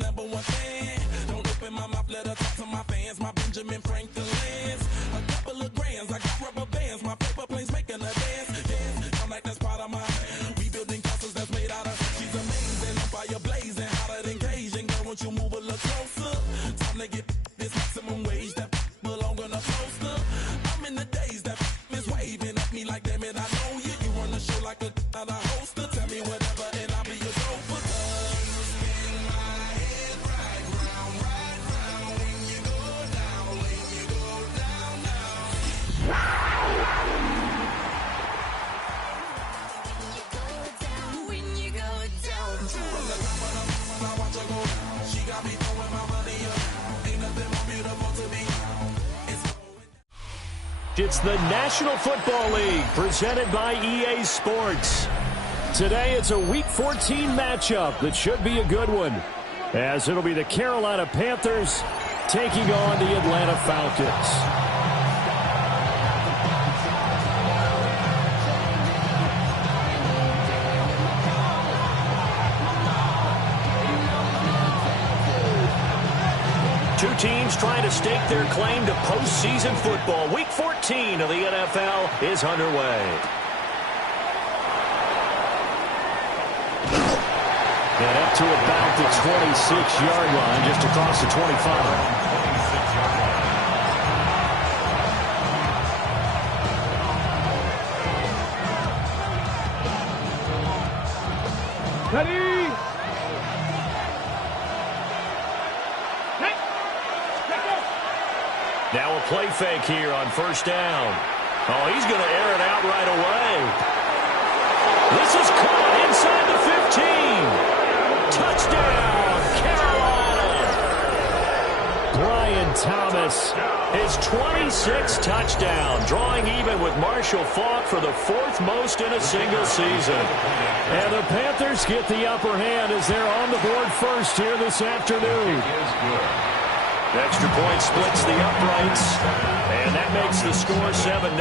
number one fan. Don't open my mouth, let her talk to my fans. My Benjamin Franklin's. A couple of grands, I got rubber bands. My paper planes making a dance. Dance, I'm like that's part of my. We building castles that's made out of. She's amazing, on fire blazing, hotter than Cajun. Girl, won't you move a little closer? Time to get this maximum wage that belong on a poster. I'm in the days that is waving at me like, damn it, I know you. You run the show like a hoster. Tell me whatever and I'll be your gopher. Spin my head right round when you go down, when you go down, when you go down. From the top of the mountain, I watch her go down. She got me throwing my money up. Ain't nothing more beautiful to me. It's the National Football League presented by EA Sports. Today it's a Week 14 matchup that should be a good one, as it'll be the Carolina Panthers taking on the Atlanta Falcons. Two teams trying to stake their claim to postseason football. Week 14 of the NFL is underway. And up to about the 26-yard line, just across the 25. Ready? Now a play fake here on first down. Oh, he's going to air it out right away. This is caught inside the 15. Touchdown, Carolina. Brian Thomas, his 26th touchdown, drawing even with Marshall Faulk for the fourth most in a single season. And the Panthers get the upper hand as they're on the board first here this afternoon. Extra point splits the uprights, and that makes the score 7-0.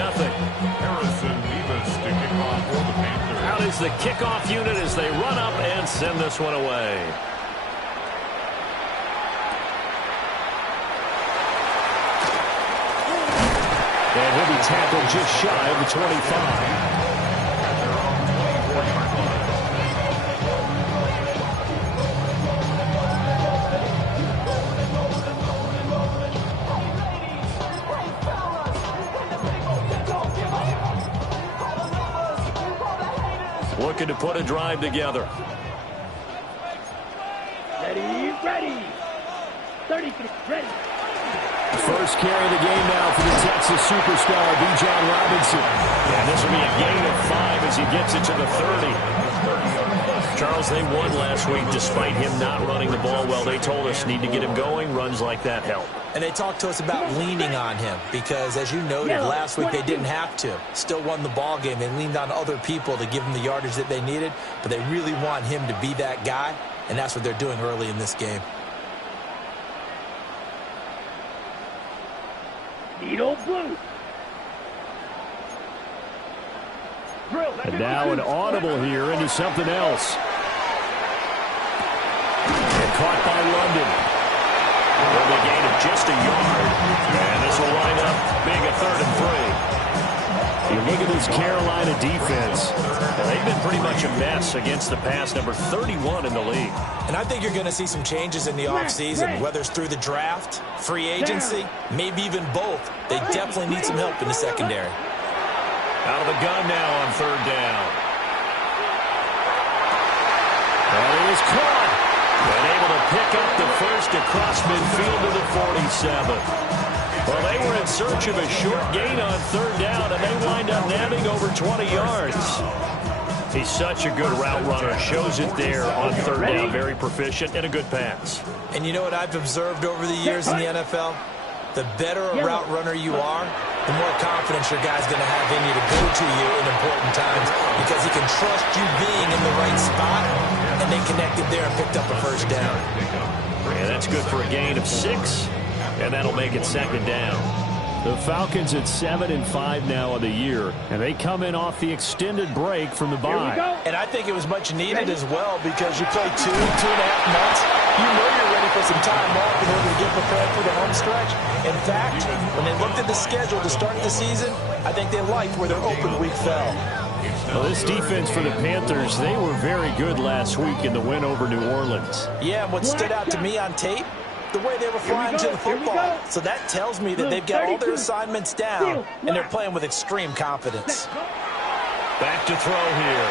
Harrison Nevis to kick off for the Panthers. Out is the kickoff unit as they run up and send this one away. And he'll be tackled just shy of the 25. Looking to put a drive together. Ready. 33, ready. First carry of the game now for the Texas superstar, Bijan Robinson. And this will be a gain of 5 as he gets it to the 30. Charles, they won last week despite him not running the ball well. They told us need to get him going. Runs like that help. And they talked to us about leaning on him because, as you noted, last week they didn't have to. Still won the ball game. They leaned on other people to give them the yardage that they needed, but they really want him to be that guy, and that's what they're doing early in this game. Needle blue. And now an audible here into something else. And caught by London. Will be a gain of just a yard. And this will wind up being a 3rd and 3. You look at this Carolina defense. They've been pretty much a mess against the pass, number 31 in the league. And I think you're going to see some changes in the offseason, whether it's through the draft, free agency, maybe even both. They definitely need some help in the secondary. Out of the gun now on 3rd down. And he is caught. And able to pick up the first across midfield to the 47. Well, they were in search of a short gain on 3rd down, and they wind up nabbing over 20 yards. He's such a good route runner. Shows it there on 3rd down. Very proficient and a good pass. And you know what I've observed over the years in the NFL? The better a route runner you are, the more confidence your guy's going to have in you to go to you in important times because he can trust you being in the right spot, and they connected there and picked up a first down. Yeah, that's good for a gain of 6, and that'll make it 2nd down. The Falcons at 7-5 now of the year, and they come in off the extended break from the bye. And I think it was much needed as well because you play 2.5 months You know you're ready for some time off in order to get prepared for the home stretch. In fact, when they looked at the schedule to start the season, I think they liked where their open week fell. Well, this defense for the Panthers, they were very good last week in the win over New Orleans. Yeah, and what stood out to me on tape, the way they were flying to the football. So that tells me that they've got all their assignments down, and they're playing with extreme confidence. Back to throw here.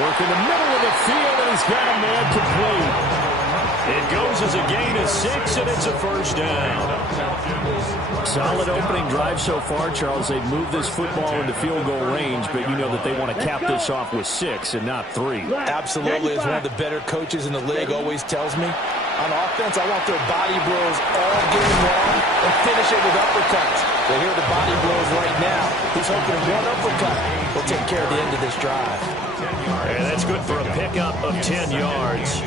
Work in the middle of the field, and he's got a man complete. It goes as a gain of 6, and it's a first down. Solid opening drive so far, Charles. They've moved this football into field goal range, but you know that they want to cap this off with 6 and not 3. Absolutely. As one of the better coaches in the league always tells me, on offense, I want their body blows all game long and finish it with uppercuts. Well, here are the body blows right now. He's hoping one uppercut will take care of the end of this drive. And that's good for a pickup of 10 yards.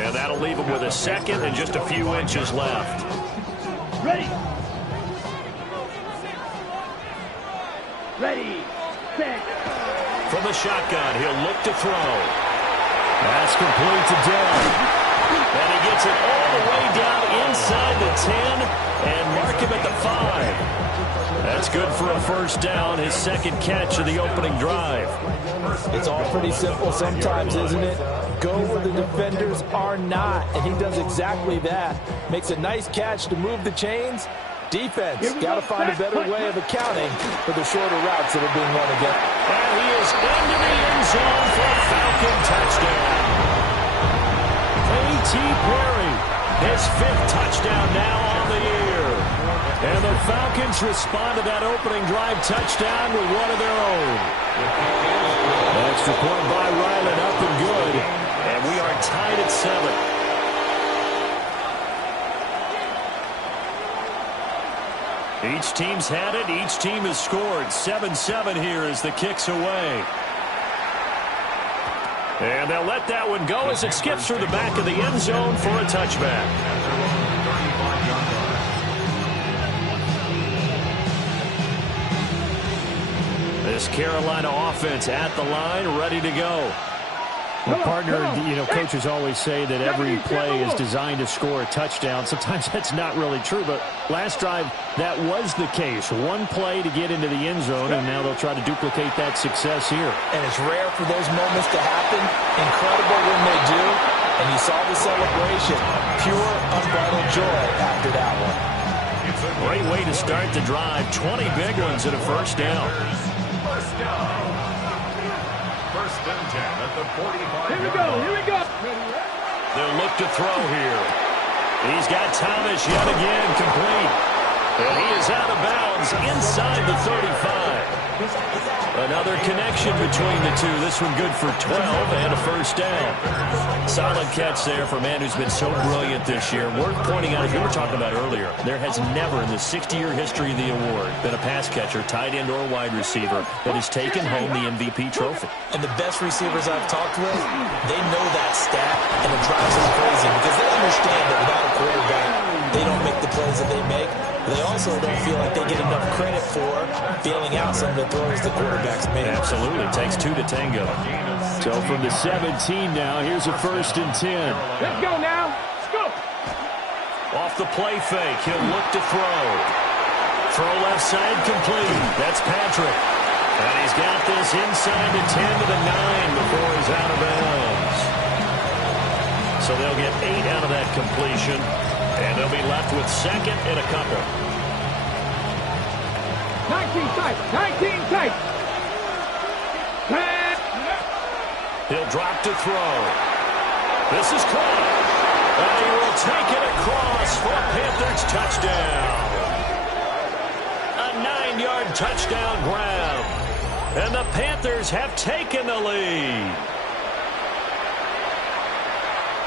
And that'll leave him with a second and just a few inches left. Ready. Ready. Set. From the shotgun, he'll look to throw. That's complete to Dillon. And he gets it all the way down inside the 10 and mark him at the 5. That's good for a first down, his second catch of the opening drive. It's all pretty simple sometimes, isn't it? Go where the defenders are not, and he does exactly that. Makes a nice catch to move the chains. Defense, got to find a better way of accounting for the shorter routes that are being run again. And he is into the end zone for a Falcon touchdown. A.T. Perry, his 5th touchdown now on the year. And the Falcons respond to that opening drive touchdown with one of their own. Extra point by Ryland, up and good. And we are tied at 7. Each team's had it. Each team has scored. 7-7 here as the kick's away. And they'll let that one go as it skips through the back of the end zone for a touchback. This Carolina offense at the line, ready to go. Well, partner, you know, coaches always say that every play is designed to score a touchdown. Sometimes that's not really true, but last drive, that was the case. One play to get into the end zone, and now they'll try to duplicate that success here. And it's rare for those moments to happen. Incredible when they do. And you saw the celebration. Pure, unbridled joy after that one. Great way to start the drive. 20 big ones and a first down. First and 10 at the 45. Here we go. Here we go. They'll look to throw here. He's got Thomas yet again complete. And he is out of bounds inside the 35. Another connection between the two. This one good for 12 and a first down. Solid catch there for a man who's been so brilliant this year. Worth pointing out, as we were talking about earlier, there has never in the 60-year history of the award been a pass catcher, tight end, or wide receiver that has taken home the MVP trophy. And the best receivers I've talked with, they know that stat, and it drives them crazy because they understand that without a quarterback, they don't make the plays that they make. They also don't feel like they get enough credit for feeling out some of the throws the quarterbacks make. Absolutely. It takes 2 to tango. So from the 17 now, here's a first and 10. Let's go now. Let's go. Off the play fake, he'll look to throw. Throw left side complete. That's Patrick. And he's got this inside the 10 to the 9 before he's out of bounds. So they'll get 8 out of that completion. And they'll be left with second and a couple. 19 tight. 19 tight. He'll drop to throw. This is caught. And he will take it across for a Panthers touchdown. A 9-yard touchdown grab. And the Panthers have taken the lead.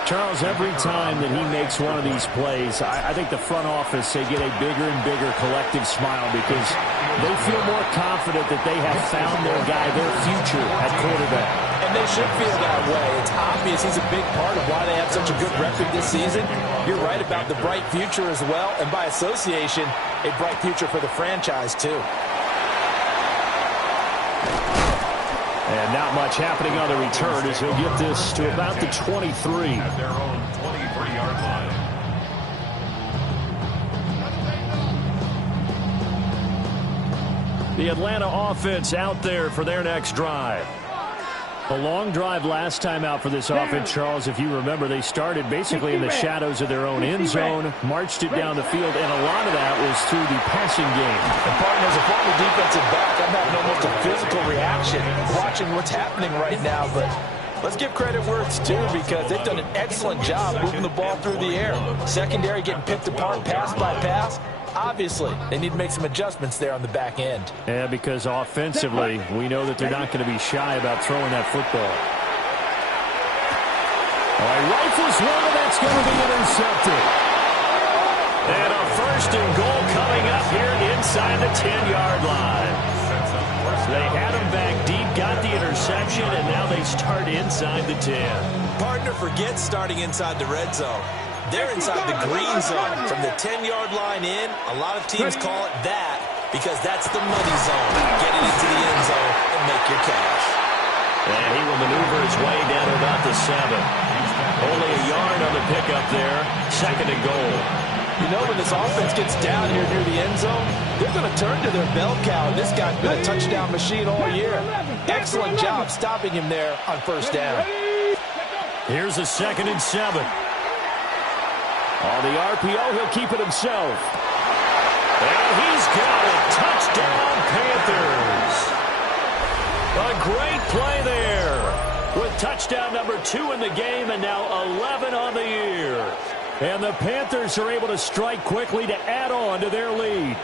Charles, every time that he makes one of these plays, I think the front office, they get a bigger and bigger collective smile because they feel more confident that they have found their guy, their future at quarterback. And they should feel that way. It's obvious he's a big part of why they have such a good record this season. You're right about the bright future as well, and by association, a bright future for the franchise too. And not much happening on the return as he'll get this to about the 23. At their own 23-yard line. The Atlanta offense out there for their next drive. A long drive last time out for this offense, Charles. If you remember, they started basically in the shadows of their own end zone, marched it down the field, and a lot of that was through the passing game. And partner, as a former defensive back, I'm having almost a physical reaction watching what's happening right now. But let's give credit where it's due because they've done an excellent job moving the ball through the air. Secondary getting picked apart pass by pass. Obviously, they need to make some adjustments there on the back end. Yeah, because offensively, we know that they're not going to be shy about throwing that football. All right, rifles one, that's going to be intercepted. And a 1st and goal coming up here inside the 10-yard line. They had him back deep, got the interception, and now they start inside the 10. Partner, forget starting inside the red zone. They're inside the green zone. From the 10-yard line in, a lot of teams call it that because that's the money zone. Get it into the end zone and make your cash. And he will maneuver his way down to about the 7. Only a yard on the pickup there. 2nd and goal. You know, when this offense gets down here near the end zone, they're going to turn to their bell cow. This guy's been a touchdown machine all year. Excellent job stopping him there on 1st down. Here's a 2nd and 7. On the RPO, he'll keep it himself. And he's got it. Touchdown, Panthers. A great play there. With touchdown number 2 in the game and now 11 on the year. And the Panthers are able to strike quickly to add on to their lead.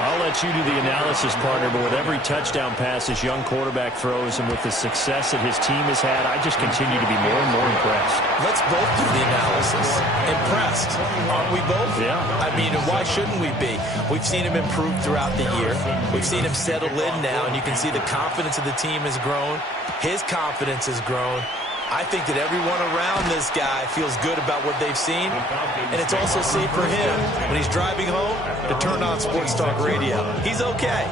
I'll let you do the analysis, partner, but with every touchdown pass this young quarterback throws and with the success that his team has had, I just continue to be more and more impressed. Let's both do the analysis. Impressed. Aren't we both? Yeah. I mean, why shouldn't we be? We've seen him improve throughout the year. We've seen him settle in now, and you can see the confidence of the team has grown. His confidence has grown. I think that everyone around this guy feels good about what they've seen, and it's also safe for him when he's driving home to turn on Sports Talk Radio. He's okay.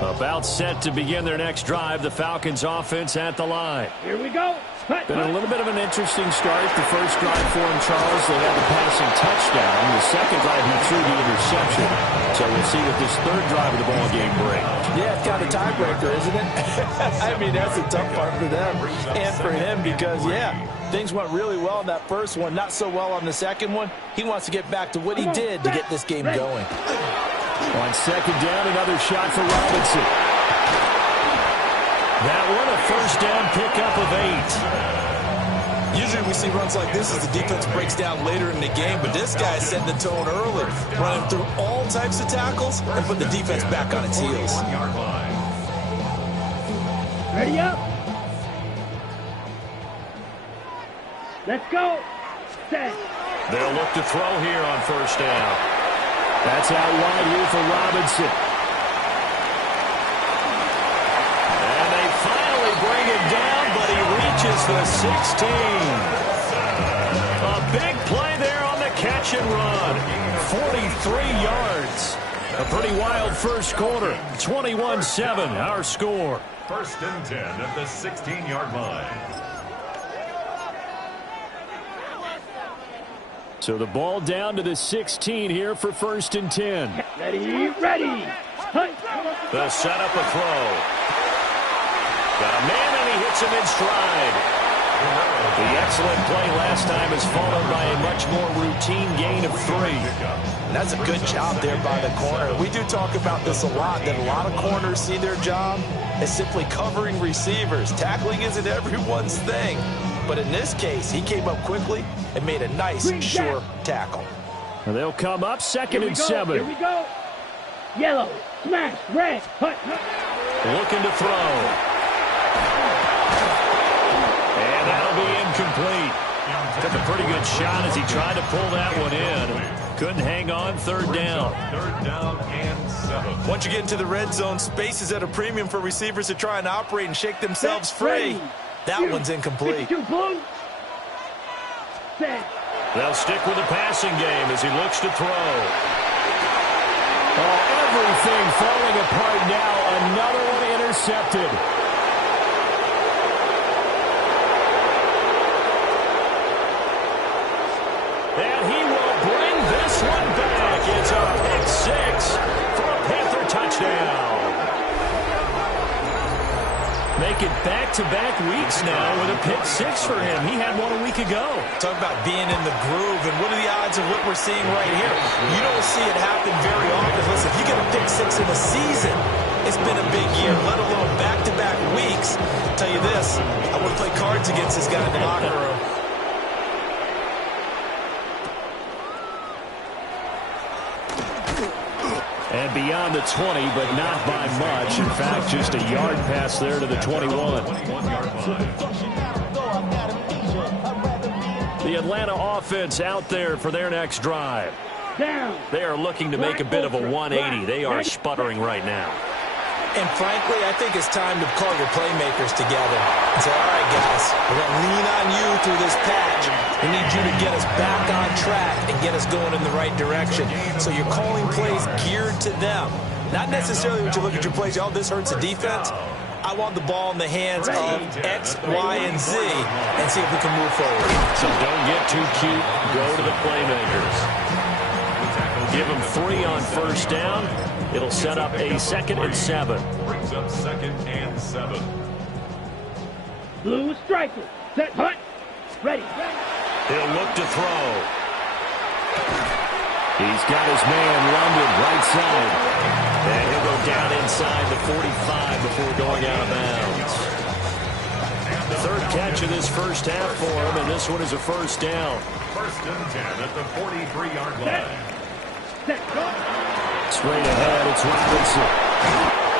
About set to begin their next drive, the Falcons offense at the line. Here we go. Been a little bit of an interesting start. The first drive for him, Charles, they had the passing touchdown. The second drive, he threw the interception. So we'll see what this third drive of the ball game brings. Yeah, it's kind of a tiebreaker, isn't it? I mean, that's a tough part for them and for him because, yeah, things went really well in that first one, not so well on the second one. He wants to get back to what he did to get this game going. On 2nd down, another shot for Robinson. That one, a 1st down pickup of 8. Usually we see runs like this as the defense breaks down later in the game, but this guy is setting the tone early, running through all types of tackles and putting the defense back on its heels. Ready up. Let's go. Set. They'll look to throw here on 1st down. That's out wide here for Robinson. And they finally bring it down, but he reaches the 16. A big play there on the catch and run. 43 yards. A pretty wild first quarter. 21-7, our score. 1st and 10 at the 16-yard line. So the ball down to the 16 here for 1st and 10. Ready, ready. They'll set up a throw. Got a man, and he hits him in stride. The excellent play last time is followed by a much more routine gain of 3. And that's a good job there by the corner. We do talk about this a lot, that a lot of corners see their job as simply covering receivers. Tackling isn't everyone's thing. But in this case, he came up quickly and made a nice, sure tackle. They'll come up 2nd and 7. Here we go. Yellow, smash, red, hut. Looking to throw. And that'll be incomplete. Took a pretty good shot as he tried to pull that one in. Couldn't hang on. 3rd down. 3rd down and 7. Once you get into the red zone, space is at a premium for receivers to try and operate and shake themselves free. That one's incomplete. Set. They'll stick with the passing game as he looks to throw. Oh, everything falling apart now. Another one intercepted. And he will bring this one back. It's a pick six for a Panther touchdown. Make it back-to-back weeks now with a pick six for him. He had one a week ago. Talk about being in the groove, and what are the odds of what we're seeing right here? You don't see it happen very often. Listen, if you get a pick six in a season, it's been a big year, let alone back-to-back weeks. I'll tell you this, I want to play cards against this guy in the locker room. And beyond the 20, but not by much. In fact, just a yard pass there to the 21. The Atlanta offense out there for their next drive. They are looking to make a bit of a 180. They are sputtering right now. And frankly, I think it's time to call your playmakers together and say, all right, guys, we're going to lean on you through this patch. We need you to get us back on track and get us going in the right direction. So you're calling plays geared to them. Not necessarily when you look at your plays, oh, this hurts the defense. I want the ball in the hands of X, Y, and Z and see if we can move forward. So don't get too cute. Go to the playmakers. Give them 3 on first down. It'll set up a 2nd and 7. Brings up 2nd and 7. Blue striker. Set. Hut. Ready. He'll look to throw. He's got his man London right side. And he'll go down inside the 45 before going out of bounds. The 3rd catch of this first half for him, and this one is a first down. 1st and 10 at the 43-yard line. Set. Go. Straight ahead, it's Robinson.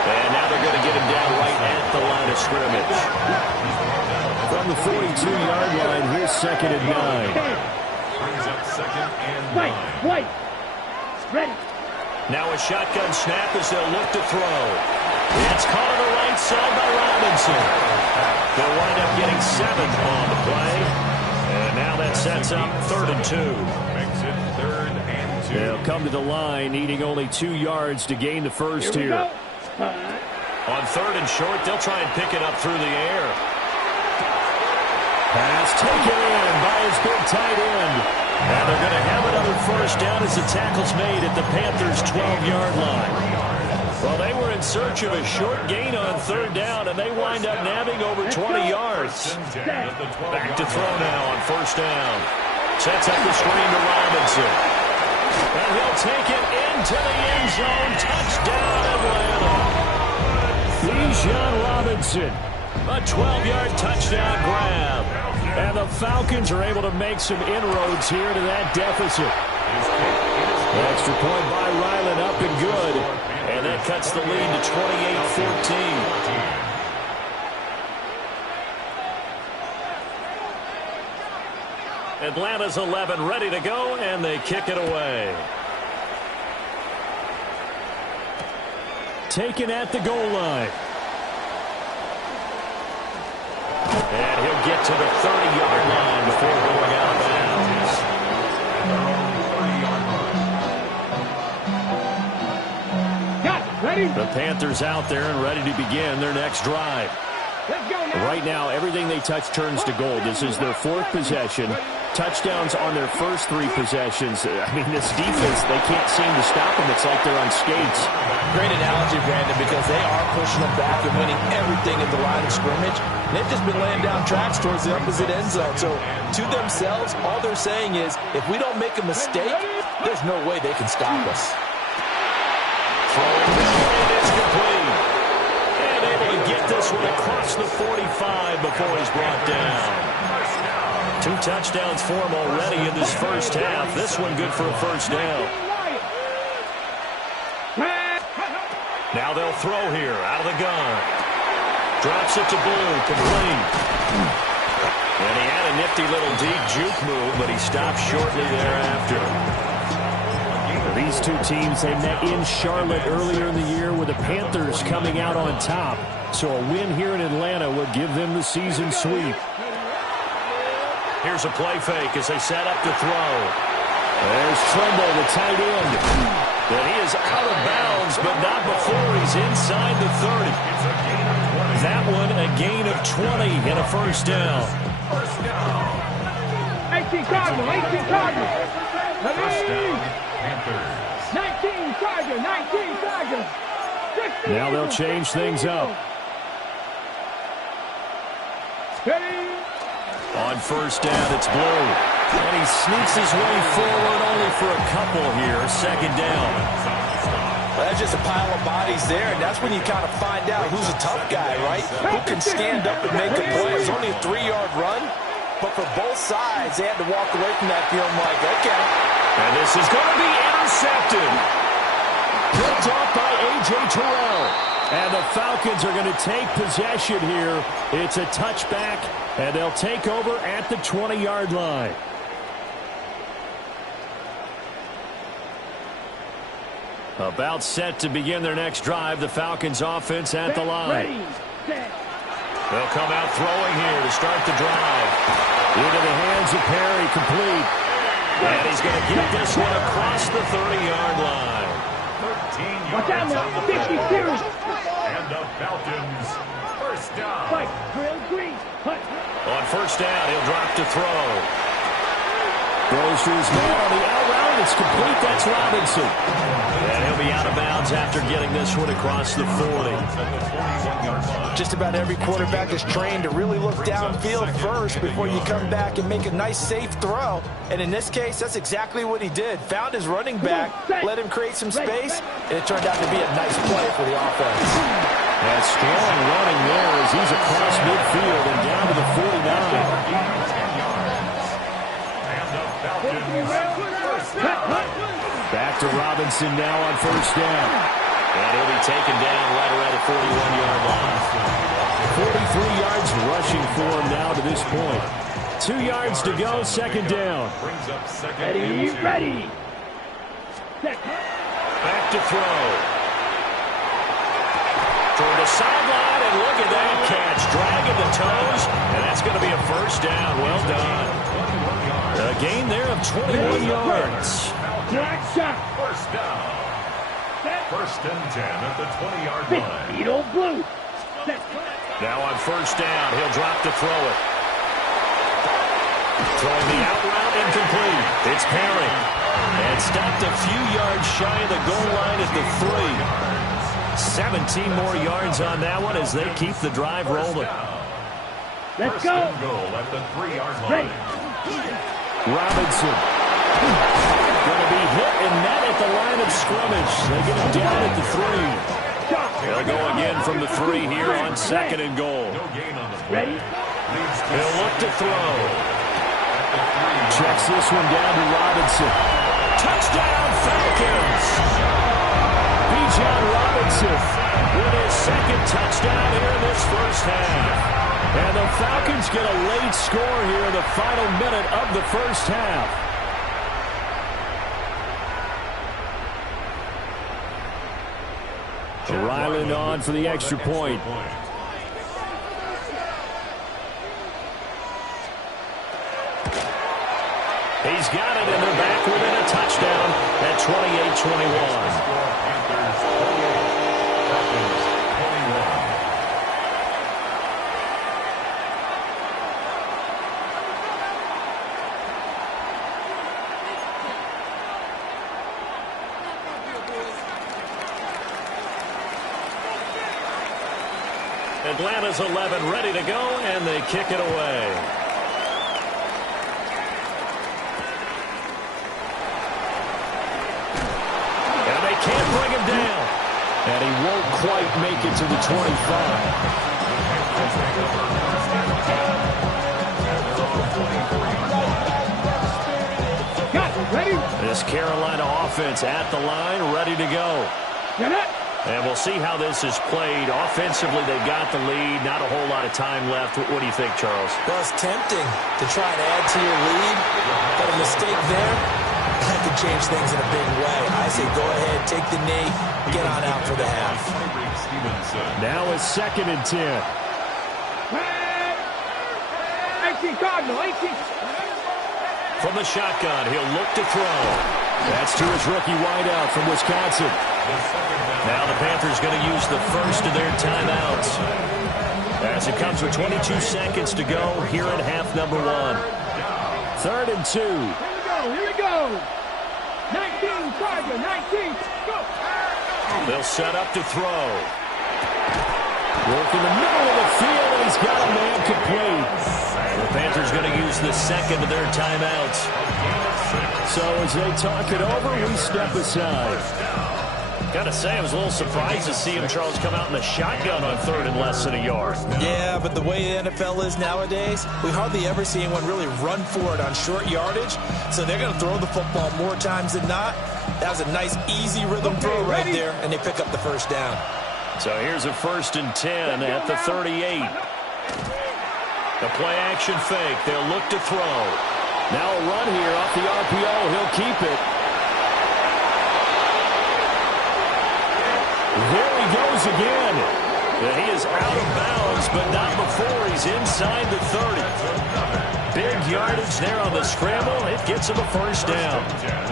And now they're going to get him down right at the line of scrimmage. From the 42-yard line, here's 2nd and 9. Brings up 2nd and 9. White. Ready. Now a shotgun snap as they'll look to throw. It's caught on the right side by Robinson. They'll wind up getting 7 on the play. And now that sets up 3rd and 2. Makes it 3rd and 2. They'll come to the line, needing only 2 yards to gain the first here. On 3rd and short, they'll try and pick it up through the air. Pass taken in by his big tight end. And they're going to have another first down as the tackle's made at the Panthers' 12-yard line. Well, they were in search of a short gain on 3rd down, and they wind up nabbing over 20 yards. Back to throw now on 1st down. Sets up the screen to Robinson. And he'll take it into the end zone. Touchdown, Atlanta. Bijan Robinson. A 12-yard touchdown grab. And the Falcons are able to make some inroads here to that deficit. Extra point by Ryland up and good. And that cuts the lead to 28-14. Atlanta's 11 ready to go, and they kick it away. Taken at the goal line. And he'll get to the 30-yard line before going out of bounds. Ready. The Panthers out there and ready to begin their next drive. Let's go now. Right now, everything they touch turns to gold. This is their 4th possession. Touchdowns on their first 3 possessions. I mean, this defense, they can't seem to stop them. It's like they're on skates. Great analogy, Brandon, because they are pushing them back and winning everything at the line of scrimmage. They've just been laying down tracks towards the opposite end zone. So, to themselves, all they're saying is, if we don't make a mistake, there's no way they can stop us. Throwing down, it's complete. And able to get this one across the 45 before he's brought down. 2 touchdowns for him already in this first half. This one good for a first down. Now they'll throw here out of the gun. Drops it to Blue, complete. And he had a nifty little deep juke move, but he stopped shortly thereafter. These 2 teams, they met in Charlotte earlier in the year with the Panthers coming out on top. So a win here in Atlanta would give them the season sweep. Here's a play fake as they set up to throw. There's Trimble, the tight end. And he is out of bounds, but not before he's inside the 30. That one a gain of 20 and a first down. 18 Cardinal, 18 Cardinal. First down, Panthers. 19 Charger, 19 Charger. Now they'll change things up. Ready? On first down, it's Blue. And he sneaks his way forward only for a couple here. Second down. Well, that's just a pile of bodies there, and that's when you kind of find out who's a tough guy, right? Who can stand up and make a play. It's only a 3-yard run, but for both sides, they had to walk away from that feeling like, okay. And this is going to be intercepted. Picked off by A.J. Terrell. And the Falcons are going to take possession here. It's a touchback, and they'll take over at the 20-yard line. About set to begin their next drive. The Falcons offense at the line. They'll come out throwing here to start the drive. Into the hands of Perry, complete. And he's going to get this one across the 30-yard line. 13 Watch out yards on now, the 50 play. series. And the Falcons, first down. Fight, drill, green. On first down, he'll drop to throw. Throws to his man on the out route. It's complete. That's Robinson. And he'll be out of bounds after getting this one across the 40. Just about every quarterback is trained to really look downfield first before you come back and make a nice, safe throw. And in this case, that's exactly what he did. Found his running back, let him create some space, and it turned out to be a nice play for the offense. And strong running there as he's across midfield and down to the 49. Back to Robinson now on first down. And he'll be taken down right around the 41-yard line. 43 yards rushing for him now to this point. 2 yards to go, second down. Ready, ready. Back to throw. Toward the sideline, and look at that catch. Dragging the toes, and that's going to be a first down. Well done. A gain there of 21 yards. First down. First and 10 at the 20-yard line. Beat old Blue. Now on first down, he'll drop to throw it. Throwing the out route, incomplete. It's Perry. And stopped a few yards shy of the goal line at the 3. 17 more yards on that one as they keep the drive rolling. Let's First go. and goal at the 3-yard line. Robinson. Going to be hit and net at the line of scrimmage. They get him down at the 3. They'll go again from the 3 here on second and goal. No gain on the play. Ready? He'll look to throw. Checks this one down to Robinson. Touchdown Falcons! Bijan Robinson with his second touchdown here in this first half. And the Falcons get a late score here in the final minute of the first half. Ryland on for the extra point. He's got it, and they're back within a touchdown at 28-21. Atlanta's 11 ready to go, and they kick it away. And they can't bring him down. And he won't quite make it to the 25. Ready? This Carolina offense at the line, ready to go. Get it. And we'll see how this is played. Offensively, they got the lead. Not a whole lot of time left. What do you think, Charles? Well, it's tempting to try and add to your lead, but a mistake there, that could change things in a big way. I say go ahead, take the knee, get on out for the half. Now it's second and 10. 18 Cardinal, 18. From the shotgun, he'll look to throw. That's to his rookie wideout from Wisconsin. Now the Panthers going to use the first of their timeouts, as it comes with 22 seconds to go here in half number 1. 3rd and 2. Here we go. 19, Tiger, 19, go. They'll set up to throw. Work in the middle of the field, and he's got a man complete. The Panthers going to use the second of their timeouts. So as they talk it over, we step aside. Got to say, I was a little surprised to see him, Charles, come out in the shotgun on 3rd and less than a yard. Yeah, but the way the NFL is nowadays, we hardly ever see anyone really run for it on short yardage. So they're going to throw the football more times than not. That was a nice, easy rhythm throw right there, and they pick up the first down. So here's a 1st and 10 at the 38. The play action fake. They'll look to throw. Now a run here off the RPO. He'll keep it. There he goes again. He is out of bounds, but not before he's inside the 30. Big yardage there on the scramble. It gets him a first down.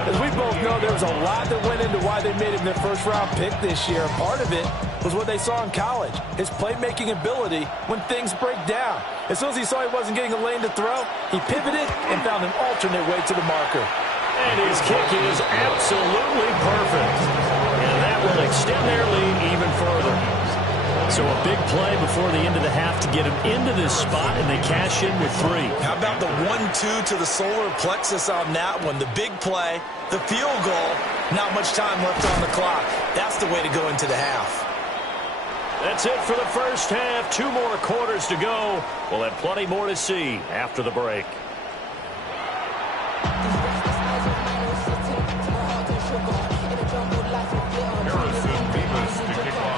As we both know, there was a lot that went into why they made him their first-round pick this year. Part of it was what they saw in college, his playmaking ability when things break down. As soon as he saw he wasn't getting a lane to throw, he pivoted and found an alternate way to the marker. And his kick is absolutely perfect. And that will extend their lead even further. So a big play before the end of the half to get him into this spot, and they cash in with 3. How about the 1-2 to the solar plexus on that one? The big play, the field goal, not much time left on the clock. That's the way to go into the half. That's it for the first half. 2 more quarters to go. We'll have plenty more to see after the break.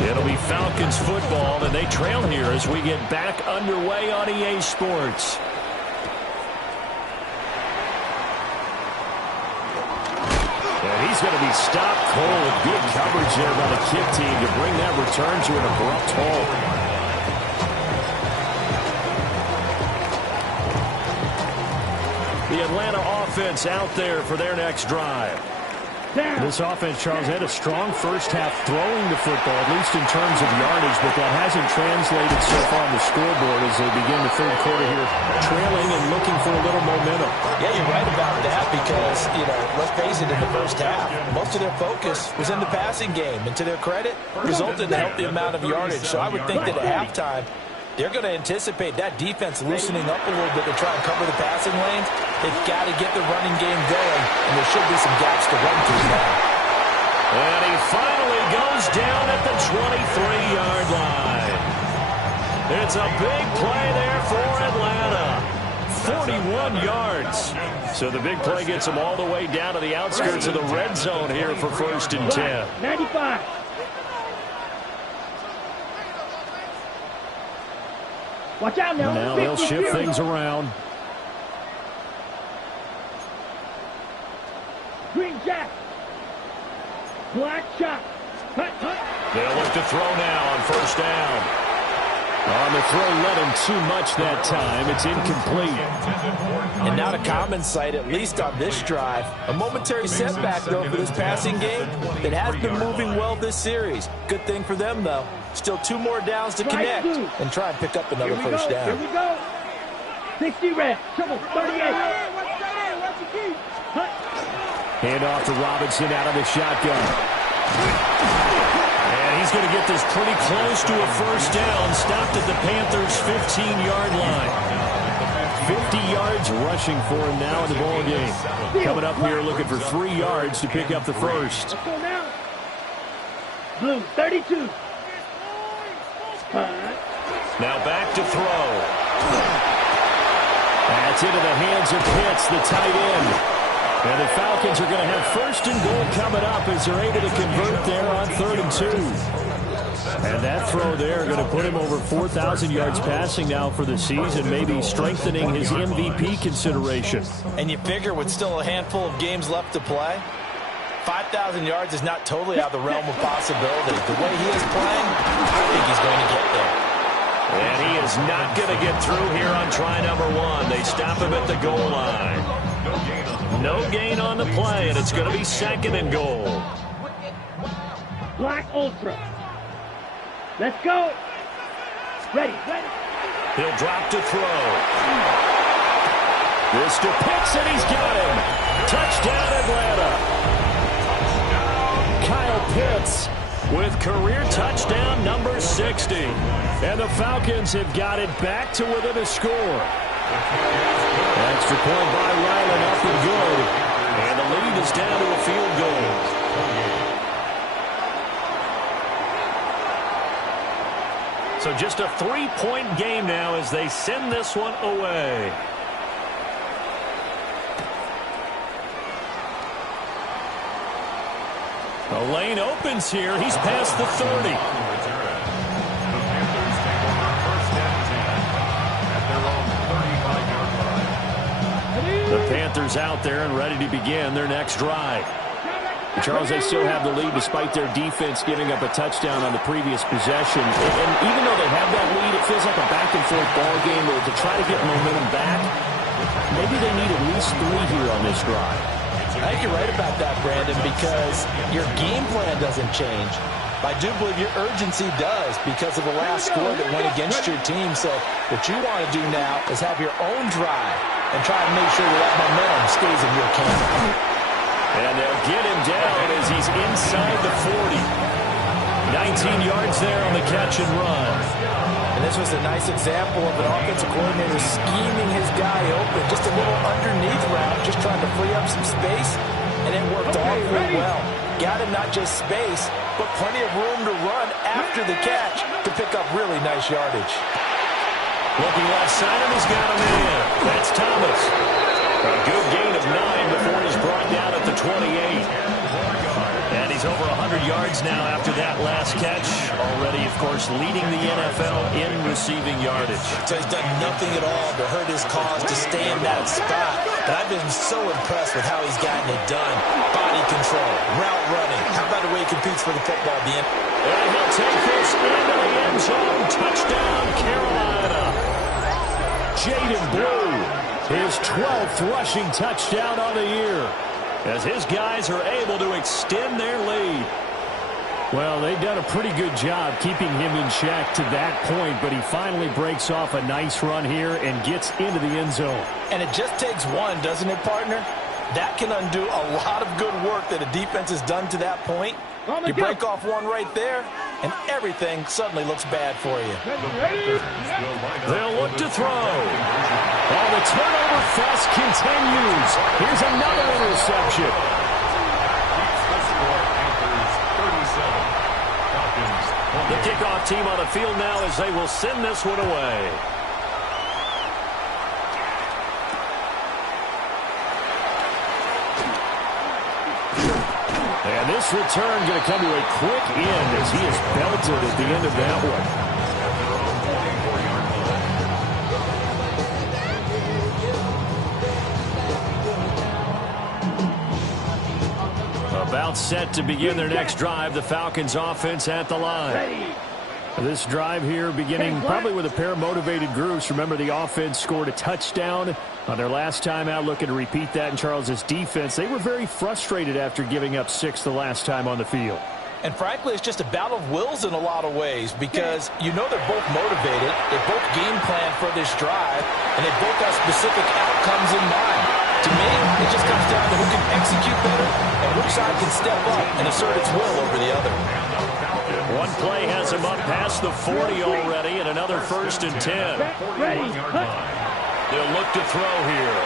It'll be Falcons football, and they trail here as we get back underway on EA Sports. And he's going to be stopped cold. Good coverage there by the kick team to bring that return to an abrupt halt. The Atlanta offense out there for their next drive. This offense, Charles, had a strong first half throwing the football, at least in terms of yardage, but that hasn't translated so far on the scoreboard as they begin the 3rd quarter here, trailing and looking for a little momentum. Yeah, you're right about that because, let's face it, in the first half, most of their focus was in the passing game, and to their credit, resulted in a healthy amount of yardage. So I would think that at halftime, they're going to anticipate that defense loosening up a little bit to try and cover the passing lanes. They've got to get the running game going, and there should be some gaps to run through now. And he finally goes down at the 23-yard line. It's a big play there for Atlanta. 41 yards. So the big play gets them all the way down to the outskirts of the red zone here for 1st and 10. 95. Watch out now. Now they'll shift things around. Green Jack. Black shot. They'll look to throw now on 1st down. On the throw, let him too much that time. It's incomplete. And not a common sight, at least on this drive. A momentary setback, though, for this passing game that has been moving well this series. Good thing for them, though. Still 2 more downs to connect and try and pick up another first down. Here we go. 60 red. Trouble. 38. Hand off to Robinson out of the shotgun. And he's going to get this pretty close to a first down. Stopped at the Panthers' 15-yard line. 50 yards rushing for him now in the ball game. Coming up here looking for 3 yards to pick up the first. Let's go now. Blue, 32. Now back to throw. That's into the hands of Pitts, the tight end. And the Falcons are going to have 1st and goal coming up as they're able to convert there on 3rd and 2. And that throw there going to put him over 4,000 yards passing now for the season, maybe strengthening his MVP consideration. And you figure with still a handful of games left to play, 5,000 yards is not totally out of the realm of possibility. The way he is playing, I think he's going to get there. And he is not going to get through here on try number 1. They stop him at the goal line. No gain on the play, and it's going to be 2nd and goal. Black Ultra. Let's go. Ready. He'll drop to throw. This to Pitts, and he's got him. Touchdown, Atlanta. Kyle Pitts with career touchdown number 60. And the Falcons have got it back to within a score. Extra point by Ryland, up and good. And the lead is down to a field goal. So just a 3-point game now as they send this one away. The lane opens here. He's past the 30. The Panthers out there and ready to begin their next drive. Charles, they still have the lead despite their defense giving up a touchdown on the previous possession. And even though they have that lead, it feels like a back-and-forth ball game where to try to get momentum back, maybe they need at least 3 here on this drive. I think you're right about that, Brandon, because your game plan doesn't change. I do believe your urgency does because of the last score that went against your team. So what you want to do now is have your own drive and try to make sure that momentum stays in your camp. And they'll get him down as he's inside the 40. 19 yards there on the catch and run. And this was a nice example of an offensive coordinator scheming his guy open. Just a little underneath route, just trying to free up some space. And it worked all pretty well. Got him not just space, but plenty of room to run after the catch to pick up really nice yardage. Looking left side, and he's got a man. That's Thomas. A good gain of 9 before he's brought down at the 28. And he's over 100 yards now after that last catch. Already, of course, leading the NFL in receiving yardage. So he's done nothing at all to hurt his cause to stay in that spot. But I've been so impressed with how he's gotten it done. Body control, route running. How about the way he competes for the football at the end? And he'll take this into the end zone. Touchdown, Carolina. Jaden Blue, his 12th rushing touchdown on the year, as his guys are able to extend their lead. Well, they've done a pretty good job keeping him in check to that point, but he finally breaks off a nice run here and gets into the end zone. And it just takes one, doesn't it, partner? That can undo a lot of good work that a defense has done to that point. You break off one right there, and everything suddenly looks bad for you. They'll look to throw. Oh, the turnover fest continues. Here's another interception. The kickoff team on the field now as they will send this one away. And this return going to come to a quick end as he is belted at the end of that one. About set to begin their next drive, the Falcons offense at the line. This drive here beginning probably with a pair of motivated groups. Remember, the offense scored a touchdown on their last time out, looking to repeat that in Charles's defense. They were very frustrated after giving up 6 the last time on the field. And frankly, it's just a battle of wills in a lot of ways because you know they're both motivated. They both game plan for this drive, and they both have specific outcomes in mind. To me, it just comes down to who can execute better and which side can step up and assert its will over the other. One play has him up past the 40 already, and another 1st and 10. They'll look to throw here.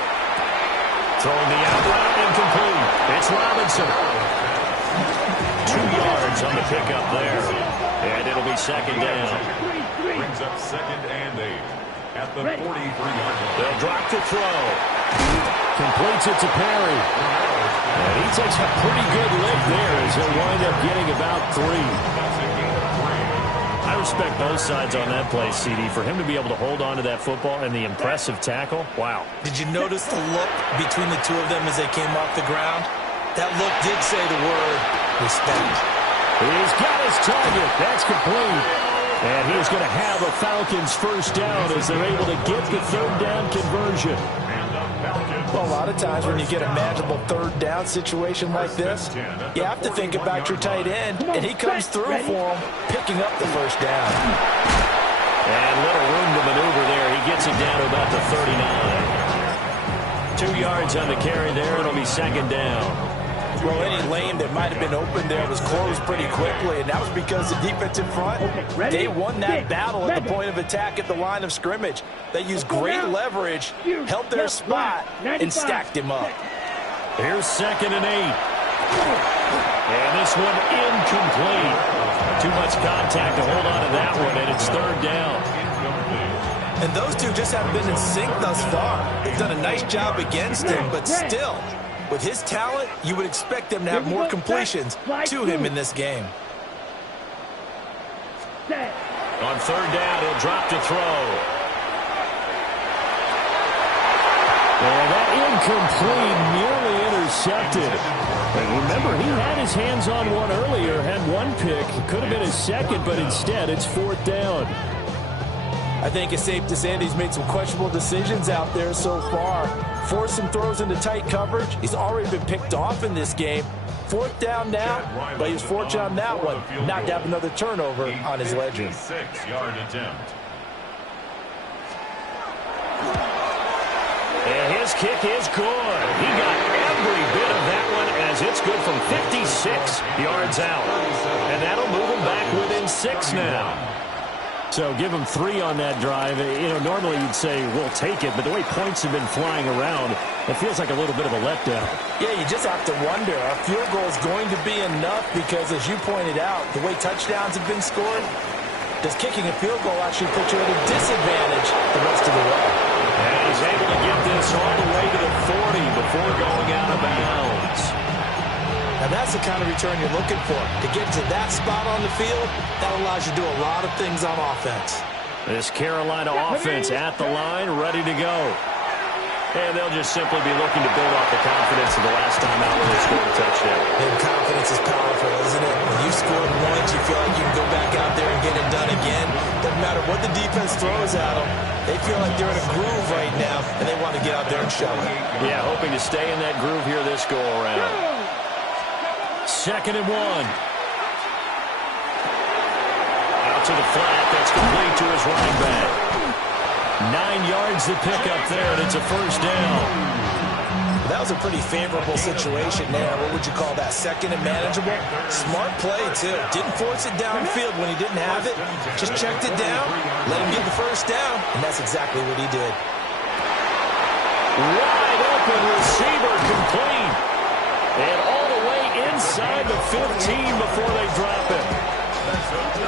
Throwing the out route, incomplete. It's Robinson. 2 yards on the pickup there. And it'll be 2nd down. Brings up 2nd and 8 at the 43-yard line. They'll drop to throw. Completes it to Perry. And he takes a pretty good lick there as he'll wind up getting about 3. I respect both sides on that play, CD. For him to be able to hold on to that football and the impressive tackle, wow. Did you notice the look between the two of them as they came off the ground? That look did say the word respect. He's got his target. That's complete. And he's going to have a Falcons 1st down as they're able to get the 3rd down conversion. Well, a lot of times when you get a manageable third down situation like this, you have to think about your tight end, and he comes through for him, picking up the first down. And little room to maneuver there. He gets it down to about the 39. 2 yards on the carry there. It'll be second down. Well, any lane that might have been open there was closed pretty quickly, and that was because the defensive front, they won that battle at the point of attack at the line of scrimmage. They used great leverage, held their spot, and stacked him up. Here's 2nd and 8. And this one incomplete. Too much contact to hold on to that one, and it's 3rd down. And those two just haven't been in sync thus far. They've done a nice job against him, but still, with his talent, you would expect them to have more completions to him in this game. On 3rd down, he'll drop to throw. And that incomplete, nearly intercepted. And remember, he had his hands on one earlier, had one pick. Could have been his second, but instead it's 4th down. I think it's safe to say that he's made some questionable decisions out there so far. Forced some throws into tight coverage. He's already been picked off in this game. 4th down now, but he was fortunate on that one not to have another turnover on his ledger. 6-yard attempt. And his kick is good. He got every bit of that one as it's good from 56 yards out. And that'll move him back within 6 now. So give him 3 on that drive. You know, normally you'd say, we'll take it, but the way points have been flying around, it feels like a little bit of a letdown. Yeah, you just have to wonder, a field goal is going to be enough because, as you pointed out, the way touchdowns have been scored, does kicking a field goal actually put you at a disadvantage the rest of the way? And he's able to get this all the way to the 40 before going out of bounds. Now that's the kind of return you're looking for. To get to that spot on the field, that allows you to do a lot of things on offense. This Carolina offense at the line, ready to go. And they'll just simply be looking to build off the confidence of the last time out when they scored a touchdown. And confidence is powerful, isn't it? When you scored once, you feel like you can go back out there and get it done again. Doesn't matter what the defense throws at them. They feel like they're in a groove right now, and they want to get out there and show it. Yeah, hoping to stay in that groove here this go-around. 2nd and 1. Out to the flat. That's complete to his running back. 9 yards to pick up there, and it's a 1st down. That was a pretty favorable situation there. What would you call that? 2nd and manageable? Smart play, too. Didn't force it downfield when he didn't have it. Just checked it down, let him get the 1st down, and that's exactly what he did. Wide open receiver complete. And all the way inside the 15 before they drop it.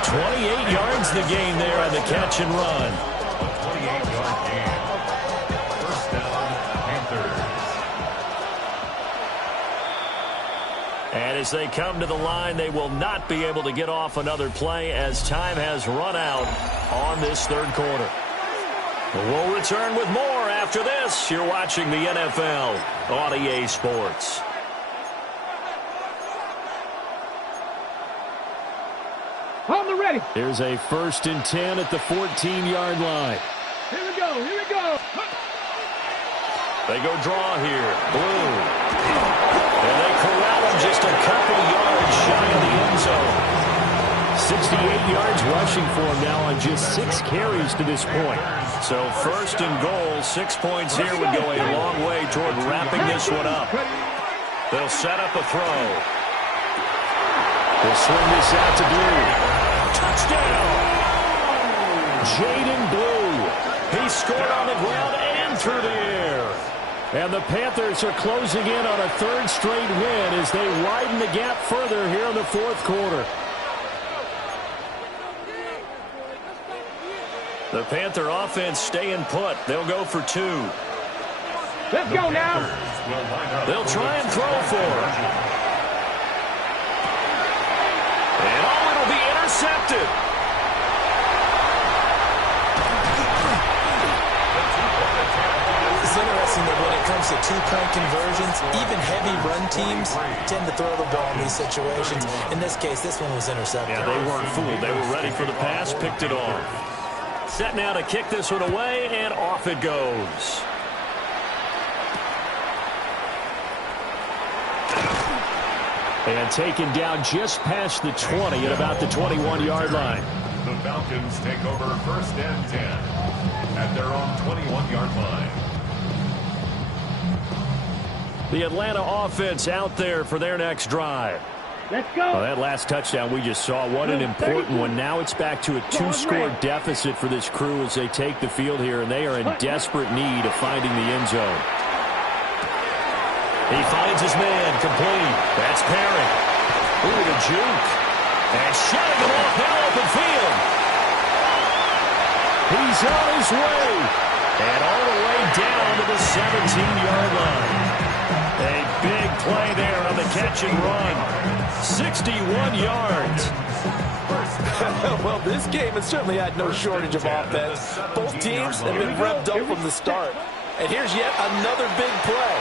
28 yards the gain there on the catch and run. A 28-yard gain. 1st down, Panthers. And as they come to the line, they will not be able to get off another play as time has run out on this 3rd quarter. We'll return with more after this. You're watching the NFL on EA Sports. On the ready. Here's a 1st and 10 at the 14-yard line. Here we go. Here we go. They go draw here. Blue. And they corral him just a couple yards shy of the end zone. 68 yards rushing for him now on just 6 carries to this point. So 1st and goal, 6 points here would go a long way toward wrapping this one up. They'll set up a throw. They'll swing this out to Blue. Touchdown! Jaden Blue. He scored on the ground and through the air. And the Panthers are closing in on a 3rd straight win as they widen the gap further here in the 4th quarter. The Panther offense staying put. They'll go for 2. Let's go now. They'll try and throw for it. And it'll be intercepted. It's interesting that when it comes to 2-point conversions, even heavy run teams tend to throw the ball in these situations. In this case, this one was intercepted. Yeah, they weren't fooled. They were ready for the pass, picked it off. Set now to kick this one away, and off it goes. And taken down just past the 20 at about the 21-yard line. The Falcons take over first and 10 at their own 21-yard line. The Atlanta offense out there for their next drive. Let's go. Well, that last touchdown we just saw, what an important one. Now it's back to a 2-score deficit for this crew as they take the field here, and they are in desperate need of finding the end zone. He finds his man, complete. That's Perry. Ooh, the juke. And shutting him off now open field. He's on his way. And all the way down to the 17-yard line. A big play there on the catch and run. 61 yards. Well, this game has certainly had no shortage of offense. Both teams have been revved up from the start. And here's yet another big play.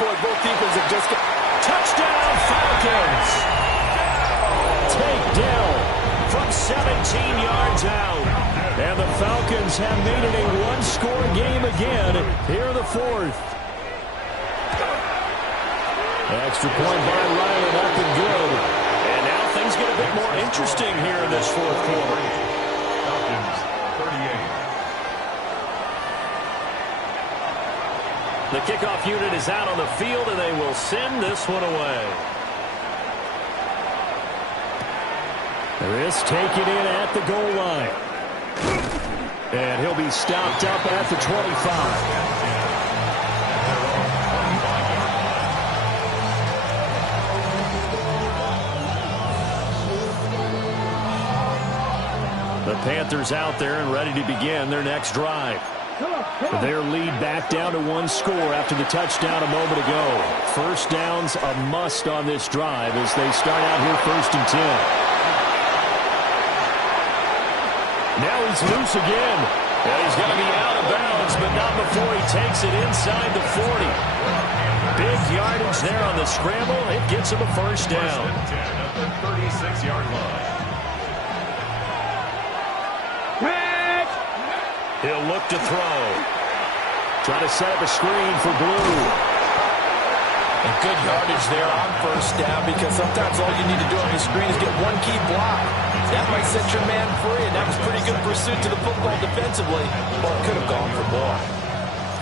Boy, both defenses have just got... Touchdown, Falcons! Takedown from 17 yards out. And the Falcons have made it a one-score game again here in the fourth. Extra point by Ryland, up and good. And now things get a bit more interesting here in this fourth quarter. Falcons, 38. The kickoff unit is out on the field, and they will send this one away. This taken in at the goal line. And he'll be stopped up at the 25. The Panthers out there and ready to begin their next drive. Their lead back down to one score after the touchdown a moment ago. First down's a must on this drive as they start out here first and 10. Now he's loose again. And he's going to be out of bounds, but not before he takes it inside the 40. Big yardage there on the scramble. It gets him a first down. First and 10 at the 36-yard line. He'll look to throw. Trying to set up a screen for Blue. And good yardage there on first down, because sometimes all you need to do on your screen is get one key block. That might set your man free, and that was pretty good pursuit to the football defensively. Well, it could have gone for more.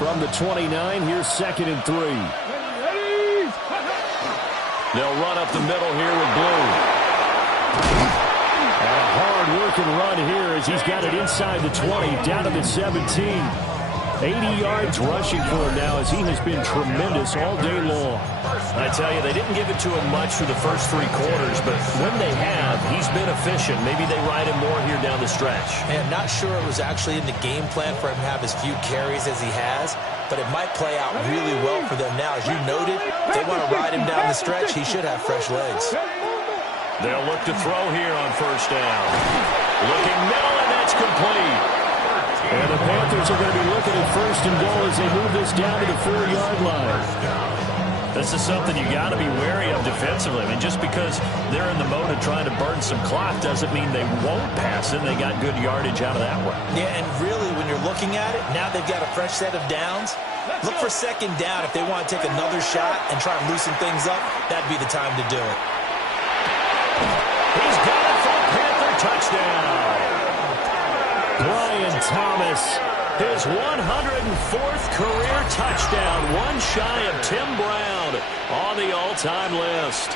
From the 29, here's 2nd and 3. They'll run up the middle here with Blue. And a hard-working run here as he's got it inside the 20, down to the 17. 80 yards rushing for him now as he has been tremendous all day long. I tell you, they didn't give it to him much through the first 3 quarters, but when they have, he's been efficient. Maybe they ride him more here down the stretch. And not sure it was actually in the game plan for him to have as few carries as he has, but it might play out really well for them now. As you noted, if they want to ride him down the stretch, he should have fresh legs. They'll look to throw here on first down. Looking middle, and that's complete. And the Panthers are going to be looking at first and goal as they move this down to the 4-yard line. This is something you got to be wary of defensively. I mean, just because they're in the mode of trying to burn some clock doesn't mean they won't pass it. They got good yardage out of that one. Yeah, and really, when you're looking at it, now they've got a fresh set of downs. Look for second down. If they want to take another shot and try and loosen things up, that'd be the time to do it. He's got it for a Panther touchdown. Brian Thomas, his 104th career touchdown, one shy of Tim Brown on the all-time list.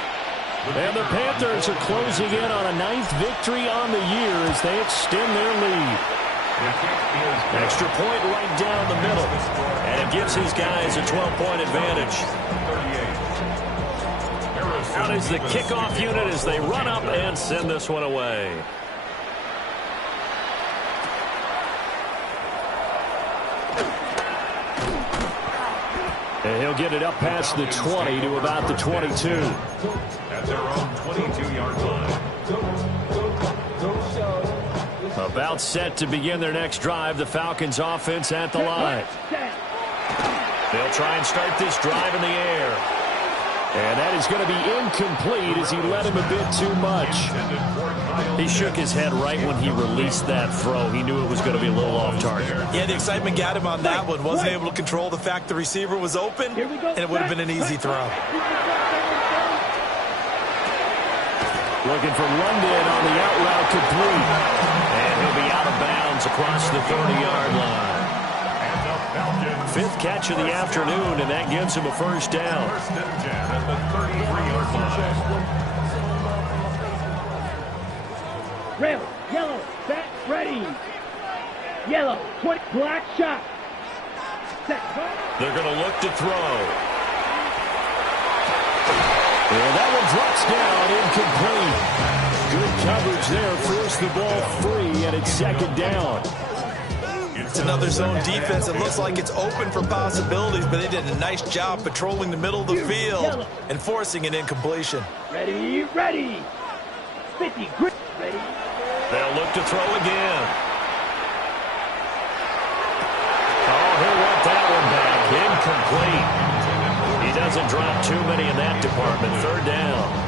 And the Panthers are closing in on a 9th victory on the year as they extend their lead. Extra point right down the middle, and it gives these guys a 12-point advantage. Out is the kickoff unit as they run up and send this one away. And he'll get it up past the 20 to about the 22. At their own 22-yard line. About set to begin their next drive, the Falcons offense at the line. They'll try and start this drive in the air. And that is going to be incomplete as he led him a bit too much. He shook his head right when he released that throw. He knew it was going to be a little off target. Yeah, the excitement got him on that one. Wasn't able to control the fact the receiver was open, and it would have been an easy throw. Looking for London on the out route complete. And he'll be out of bounds across the 30-yard line. Fifth catch of the afternoon, and that gives him a first down. First and 10 at the 33-yard line. Red, yellow, set, ready. Yellow, 20, black shot. Set. They're going to look to throw. And that one drops down, incomplete. Good coverage there, forced the ball free, and it's second down. It's another zone defense. It looks like it's open for possibilities, but they did a nice job patrolling the middle of the field and forcing an incompletion. Ready, ready. 50, grip, ready. They'll look to throw again. Oh, he'll want that one back. Incomplete. He doesn't drop too many in that department. Third down.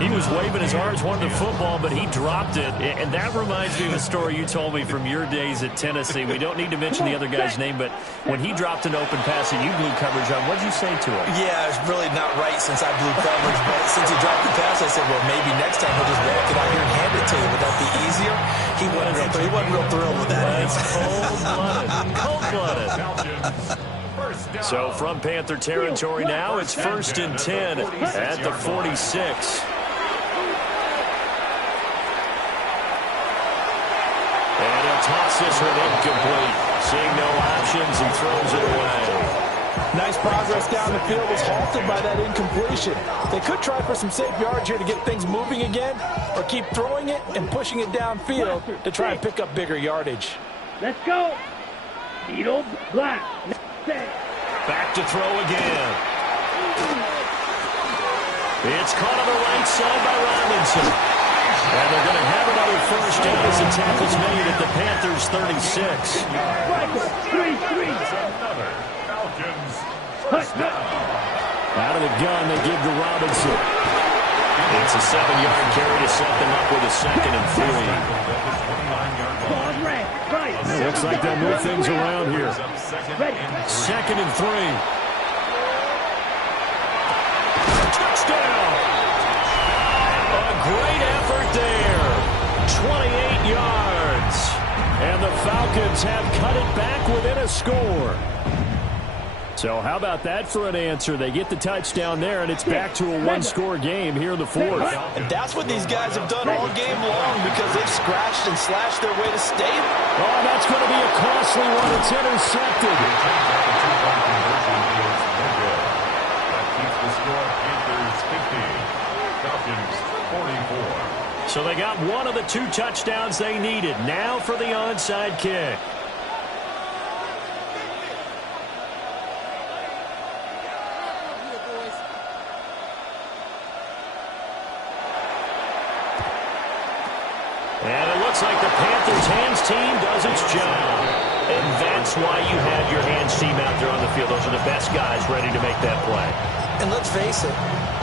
He was waving his arms, wanting the football, but he dropped it. And that reminds me of a story you told me from your days at Tennessee. We don't need to mention the other guy's name, but when he dropped an open pass and you blew coverage on, what did you say to him? Yeah, it's really not right since I blew coverage, but since he dropped the pass, I said, well, maybe next time he'll just walk it out here and hand it to you. Would that be easier? He wasn't real thrilled with that. That's cold-blooded. Cold-blooded. So from Panther territory now, it's first and 10 at the 46. And he'll toss this one incomplete. Seeing no options, he throws it away. Nice progress down the field was halted by that incompletion. They could try for some safe yards here to get things moving again, or keep throwing it and pushing it downfield to try and pick up bigger yardage. Let's go. Needle, black. Back to throw again. It's caught on the right side by Robinson. And they're going to have another first down as the tackle's made at the Panthers' 36. Another Falcons first down. Out of the gun, they give to Robinson. It's a 7-yard carry to set them up with a second and 3. It looks like they'll move things around here. Second and 3. Touchdown! A great effort there. 28 yards. And the Falcons have cut it back within a score. So how about that for an answer? They get the touchdown there, and it's back to a one-score game here in the fourth. And that's what these guys have done all game long because they've scratched and slashed their way to state. Oh, that's going to be a costly one. It's intercepted. That keeps the score Panthers 50, Falcons 44. So they got one of the 2 touchdowns they needed. Now for the onside kick. And it looks like the Panthers' hands team does its job. And that's why you have your hands team out there on the field. Those are the best guys ready to make that play. And let's face it,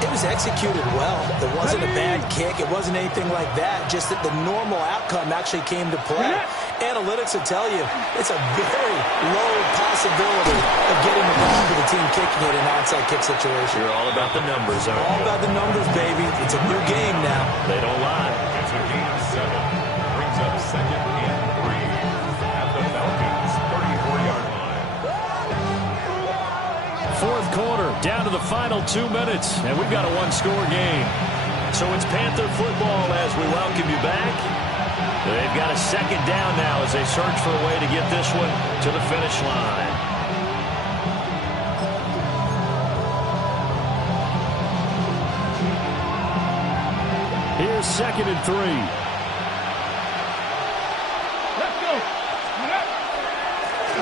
it was executed well. It wasn't a bad kick. It wasn't anything like that. Just that the normal outcome actually came to play. Analytics will tell you it's a very low possibility of getting the ball for the team kicking it in an onside kick situation. You're all about the numbers, aren't you? All about the numbers, baby. It's a new game now. They don't lie. It's a gain of 7. Brings up second and 3 at the Falcons 34-yard line. Fourth quarter, down to the final 2 minutes, and we've got a one-score game. So it's Panther football as we welcome you back. They've got a second down now as they search for a way to get this one to the finish line. Here's second and 3. Let's go.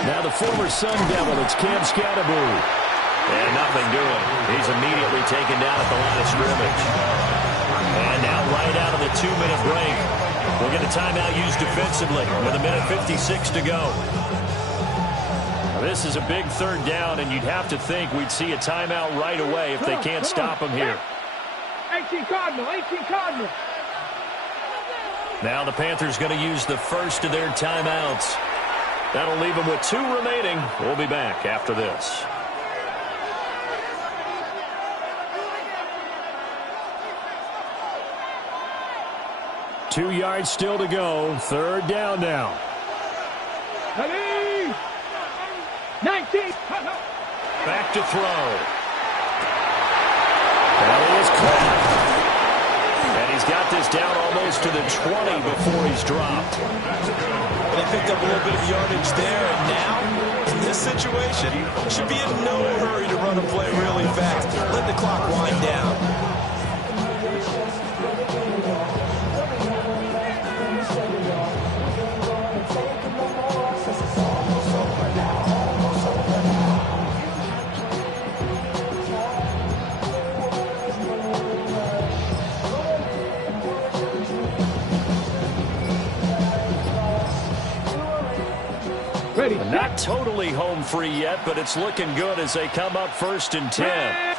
Now the former Sun Devil, it's Cam Scatterbury. And nothing doing. He's immediately taken down at the line of scrimmage. And now right out of the 2-minute break, we'll get a timeout used defensively with 1:56 to go. Now, this is a big third down, and you'd have to think we'd see a timeout right away if they can't stop him here. 18 Cardinal, 18 Cardinal. Now the Panthers going to use the first of their timeouts. That'll leave them with 2 remaining. We'll be back after this. 2 yards still to go. 3rd down now. Ready? 19. Back to throw. That is caught. And he's got this down almost to the 20 before he's dropped. They picked up a little bit of yardage there, and now, in this situation, should be in no hurry to run a play really fast. Let the clock wind down. Ready. Not totally home free yet, but it's looking good as they come up 1st and 10.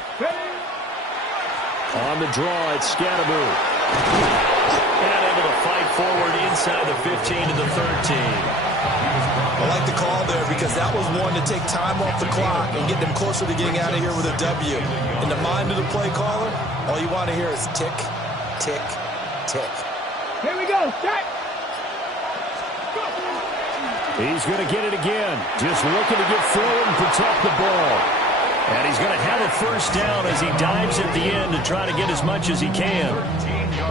On the draw, it's Scatteroo. And able to fight forward inside the 15 to the 13. I like the call there because that was one to take time off the clock and get them closer to getting out of here with a W. In the mind of the play caller, all you want to hear is tick, tick, tick. Here we go. Set. He's going to get it again. Just looking to get forward and protect the ball. And he's going to have a 1st down as he dives at the end to try to get as much as he can.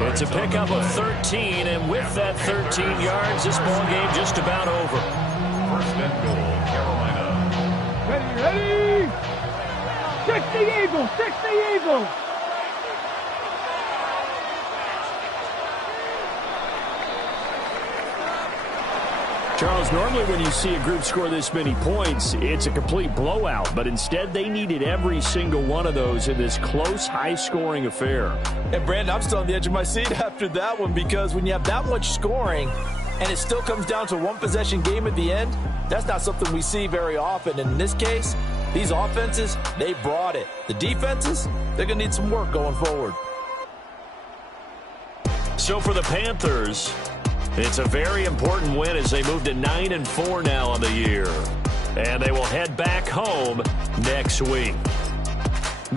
It's a pickup of 13, and with that 13 yards, this ball game just about over. 1st and goal, Carolina. Ready. 60 Eagles. 60 Eagles. Charles, normally when you see a group score this many points, it's a complete blowout. But instead, they needed every single one of those in this close, high-scoring affair. And, Brandon, I'm still on the edge of my seat after that one because when you have that much scoring and it still comes down to one possession game at the end, that's not something we see very often. And in this case, these offenses, they brought it. The defenses, they're going to need some work going forward. So for the Panthers, it's a very important win as they move to 9-4 now on the year. And they will head back home next week.